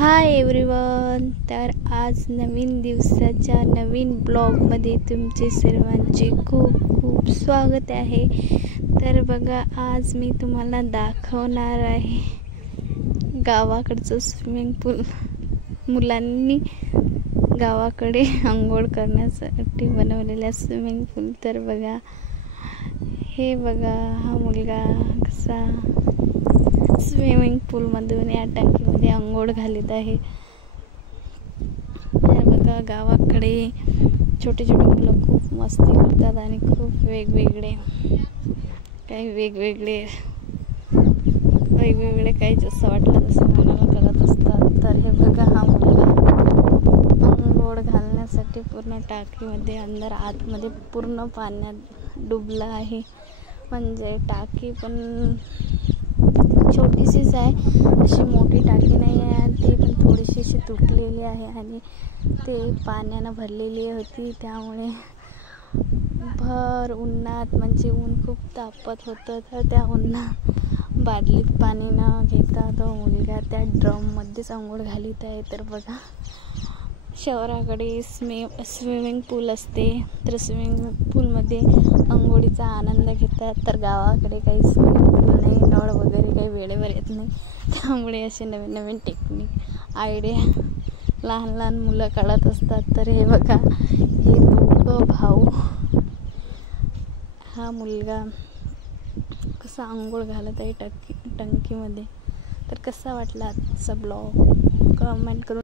Hi everyone. तर आज नवीन दिवसाच्या नवीन ब्लॉगमध्ये तुमचे सर्वांचे खूप खूप स्वागत आहे. तर बघा, आज मी तुम्हाला दाखवणार आहे गावाकडचं स्विमिंग पूल. मुलांनी गावाकडे अंघोळ करण्यासाठी बनवलेला स्विमिंग पूल. तर बघा, हे बघा, हा मुलगा कसा स्विमिंग पूलमधून या टाकीमध्ये अंघोळ घालत आहे. तर बघा, गावाकडे छोटे छोटे मुलं खूप मस्ती करतात आणि खूप वेगवेगळे काही जसं वाटलं तसं मनाला करत असतात. तर हे बघा, हा मुलगा अंघोळ घालण्यासाठी पूर्ण टाकीमध्ये आतमध्ये पूर्ण पाण्यात डुबला आहे. म्हणजे टाकी पण छोटीशीच आहे, अशी मोठी टाकी नाही आहे. ती पण थोडीशी अशी तुटलेली आहे आणि ते पाण्यानं भरलेली होती. त्यामुळे भर उन्हात, म्हणजे ऊन खूप तापत होतं, तर त्या बादलीत पाणी न घेता तो मुलगा त्या ड्रममध्येच अंघोळ घालीत आहे. तर बघा, शहराकडे स्विमिंग पूल असते, तर स्विमिंग पूलमध्ये अंघोळीचा आनंद घेतात. तर गावाकडे काही स्विमिंग पूल नाही, नळ वगैरे काही वेळेवर येत नाही. त्यामुळे असे नवीन नवीन टेक्निक आयडिया लहान मुलं काढत असतात. तर हे बघा, हे दोघं भाऊ, हा मुलगा कसा अंघोळ घालत आहे टंकीमध्ये. तर कसा वाटला आजचा ब्लॉग कमेंट करून